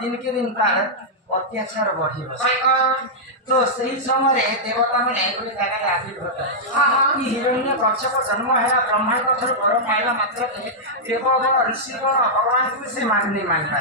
दिन के दिन तार अत्याचार बढ़ी तो सही समय देवता मैंने गोटे जगह आविर्भूत होता हिरण्य कच्छप जन्म है ब्रह्मा वर पाइला मात्र देवगण ऋषिगण भगवान को से मानने मानता